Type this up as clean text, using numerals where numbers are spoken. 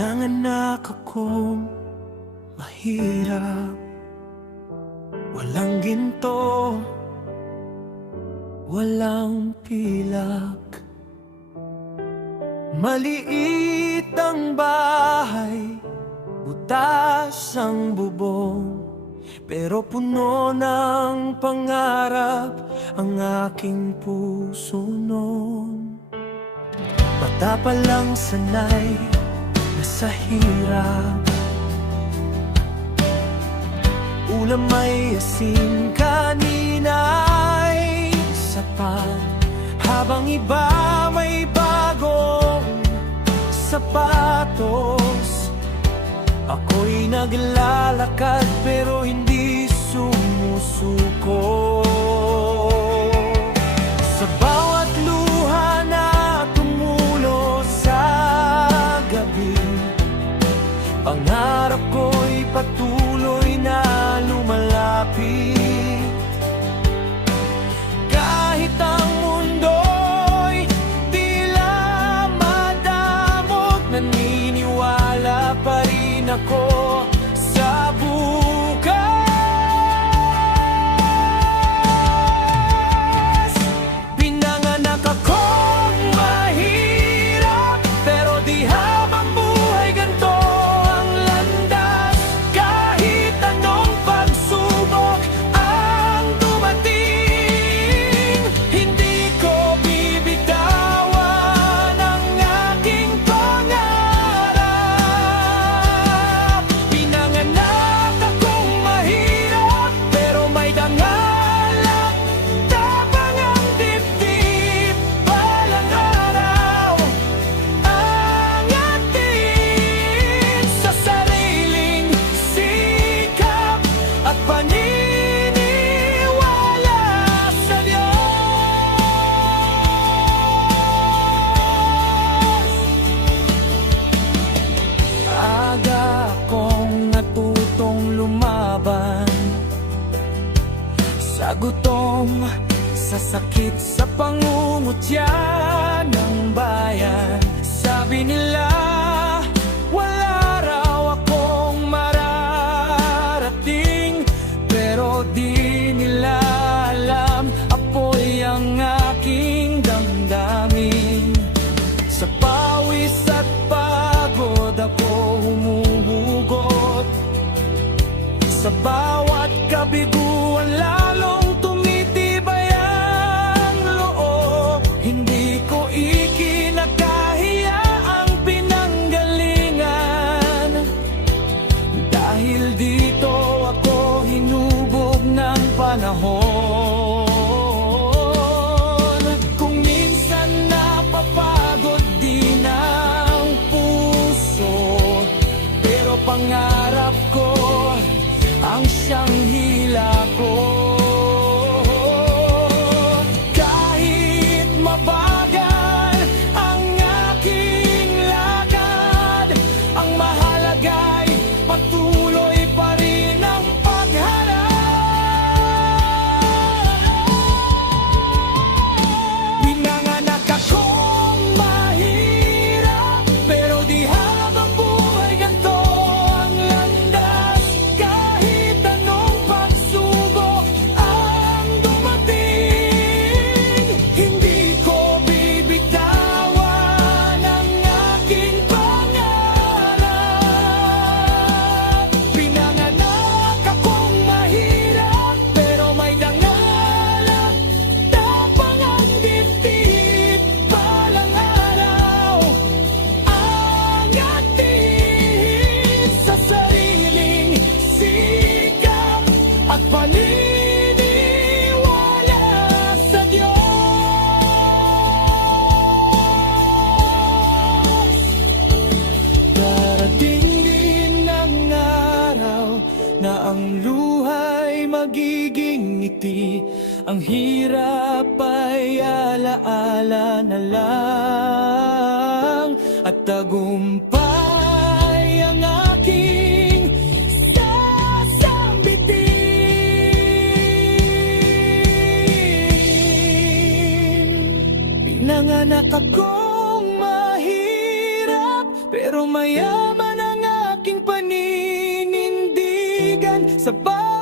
Pinanganak akong mahirap, walang ginto, walang pilak. Maliit ang bahay, butas ang bubong, pero puno ng pangarap ang aking puso noon. Bata pa lang sanay na sa hirap, ulam may asin, kanina ay sapat. Habang iba may bagong sapatos, ako'y naglalakad pero hindi sumusuko. Sa bawat luha na tumulo sa gabi, pangarap ko'y patuloy na lumalapit. Kahit ang mundo'y tila madamot, naniniwala pa rin ako sa bukas. Pinanganak akong mahirap, pero di habang buhay ganito ang landas. Kahit anong pagsubok ang dumating, hindi ko bibitawan ang aking pangarap. Pinanganak akong mahirap, pero may dangal at tapang ang dibdib. Balang araw, angatin sa sariling sikap at paniniwala sa Diyos. Aga akong natutong lumaban sa gutom, sa sakit, sa pangungutya ng bayan. Sabi nila wala raw akong mararating, pero di nila alam apoy ang aking damdamin. Sa pawis at pagod ako humuhugot, sa bawat kabiguan lalong tumitibay ang loob. Hindi ko ikinakahiya ang pinanggalingan, dahil dito ako hinubog ng panahon. Kung minsan napapagod din ang puso, pero pangarap ko ang siyang hila ko. Kahit mabagal ang aking lakad, ang mahalaga'y patuloy pa rin ang pagharap. Pinanganak akong mahirap, pero di habang buhay ganito ang landas. Kahit anong pagsubok ang dumating, hindi ko bibitawan ang aking pangarap. Pinanganak akong mahirap, pero may dangal at tapang ang dibdib. Balang araw, angatin sa sariling sikap at paniniwala sa Diyos. Darating din ang araw na ang luha'y magiging ngiti, ang hirap ay alaala na lang, at tagumpay ang aking sasambitin. Pinanganak akong mahirap, pero mayaman ang aking paninindigan. Sa bawat